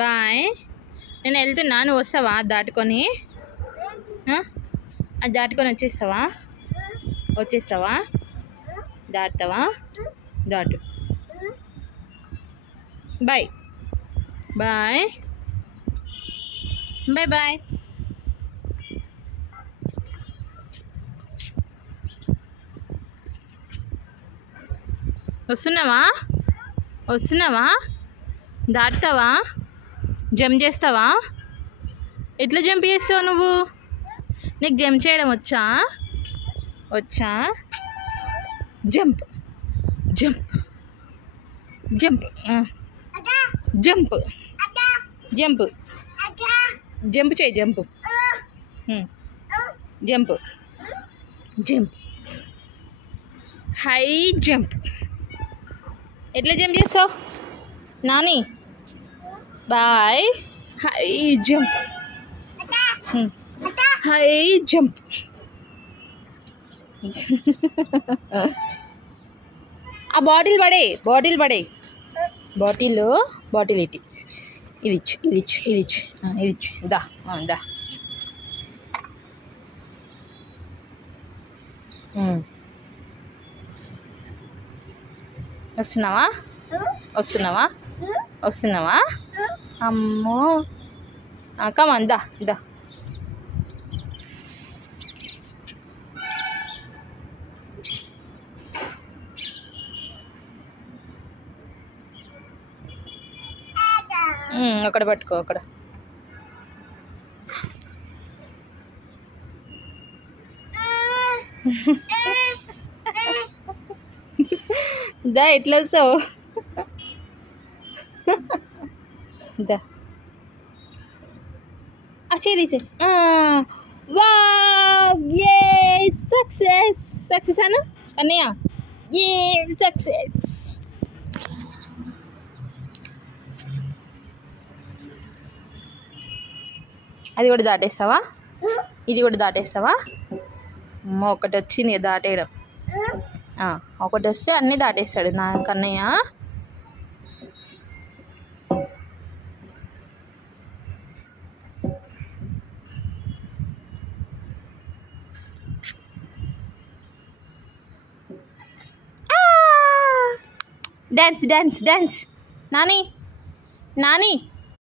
Bye. నేను వెళ్తున్నా, నువ్వు వస్తావా దాటుకొని? అది దాటుకొని వచ్చేస్తావా? దాటుతావా? దాటు. Bye bye bye bye. వస్తున్నావా? దాటుతావా? జంప్ చేస్తావా? ఎట్లా జంప్ చేస్తావు నువ్వు? నీకు జంప్ చేయడం వచ్చా? Jump jump jump jump jump jump చేయి. Jump jump jump high jump. ఎట్లా జంప్ చేస్తావు Nani? Bye. High jump high jump. ఆ బాటిల్ పడే బాటిల్ ఇటు. ఇది ఇచ్చు దా. వస్తున్నావా? అమ్మో, కమాన్ దా. అక్కడ పట్టుకో. అక్కడ దా. ఎట్లా వస్తావు? దా. చేసి సక్సెస్ అను అన్నయ్య. సక్సెస్. అది కూడా దాటేస్తావా? ఇది కూడా దాటేస్తావా? ఒకటి వచ్చింది దాటేయడం. ఒకటి వస్తే అన్నీ దాటేస్తాడు నా కన్నయ్య. డాన్స్ నాని.